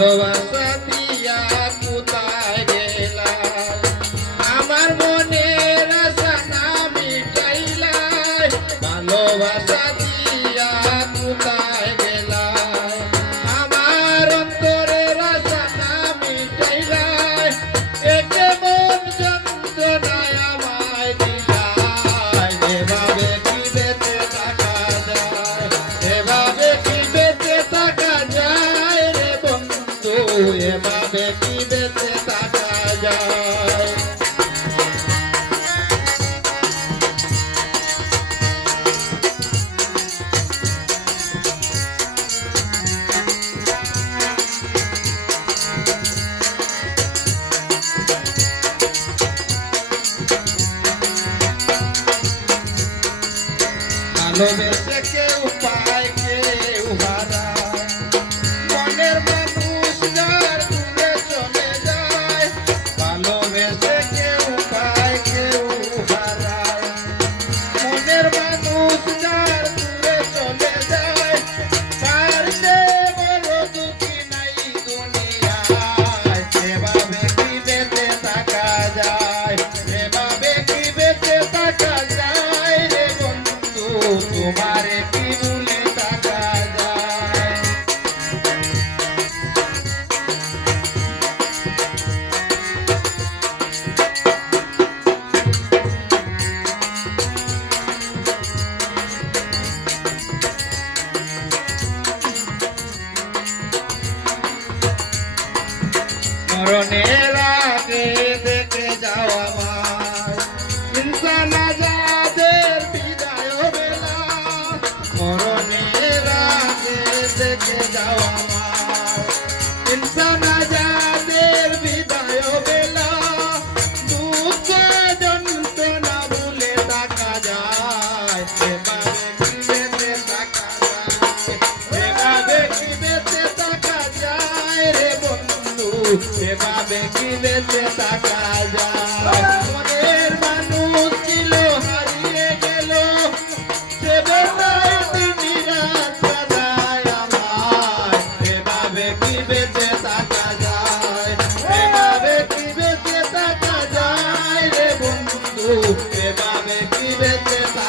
ভালোবাসা দিয়া কোথায় গেলা আমার মনের আশা না মিটাইলা ভালোবাসা দিয়া কোথায় গেলা আমার অন্তরের আশা না মিটাইলা একে মন যন্ত্রণায় আমায় দিলা এভাবে কি বেঁচে থাকা যায় এভাবে কি বেঁচে থাকা যায় রে বন্ধু এভাবে কি বেঁচে থাকা যায় ভালোবেসে কেউ পায় কেউ হারায় মনের মানুষ যার দূরে চলে যায় ভালোবেসে কেউ পায় কেউ হারায় মনের মানুষ যার দূরে চলে যায় তার চেয়ে বড় দুঃখী নাই দুনিয়ায় এভাবে কি বেঁচে থাকা যায় এভাবে কি বেঁচে থাকা যায় রে বন্ধু তোমারে কি ভুলে থাকা যায় মরণের আগে দেখে যাও আমায় ইনসান আজাদের বিদায় বেলা মরণের আগে দেখে যাও আমায় ইনসান আজাদের বিদায় বেলা দুঃখ যন্ত্রণা ভুলে থাকা যায় এভাবে কি বেঁচে থাকা যায় রে বন্ধু এভাবে কি বেঁচে থাকা যায় মনের মানুষ ছিল হারিয়ে গেল সে বেলায় দিনী রাত কাটায় আমার এভাবে কি বেঁচে থাকা যায় এভাবে কি বেঁচে থাকা যায় রে বন্ধু এভাবে কি বেঁচে থাকা